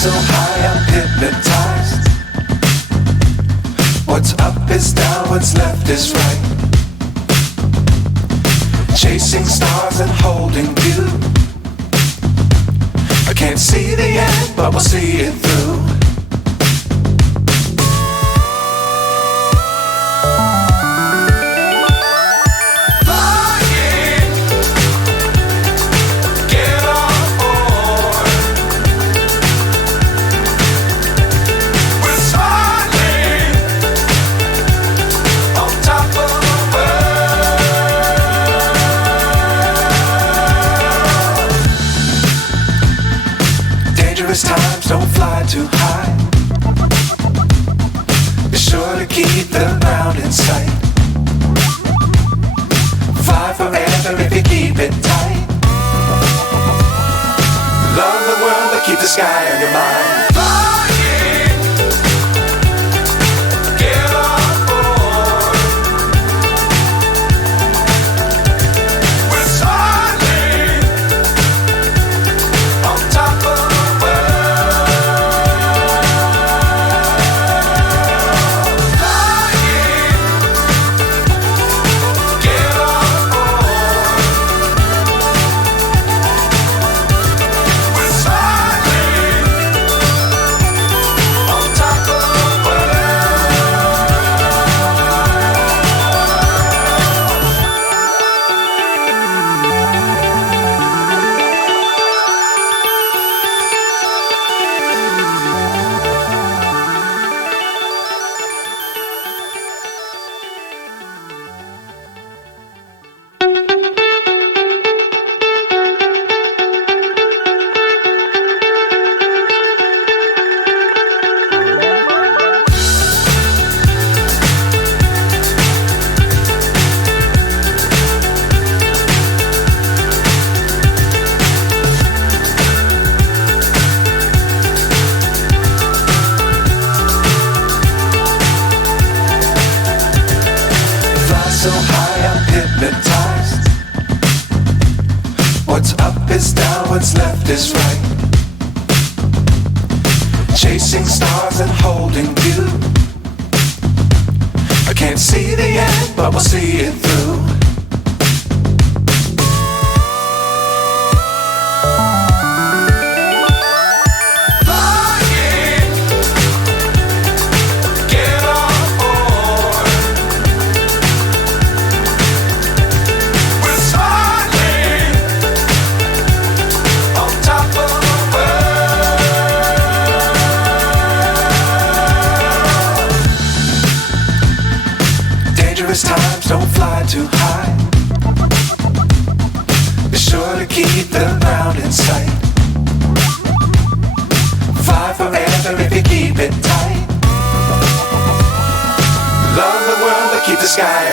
so high I'm hypnotized. What's up is down, what's left is right. Chasing stars and holding you. I can't see the end, but we'll see it through. Times don't fly too high. Be sure to keep the ground in sight. Fly forever if you keep it tight. Love the world but keep the sky on your mind. So high I'm hypnotized. What's up is down, what's left is right. Chasing stars and holding you. I can't see the end, but we'll see it through. Times don't fly too high. Be sure to keep the ground in sight. Fly forever if you keep it tight. Love the world but keep the sky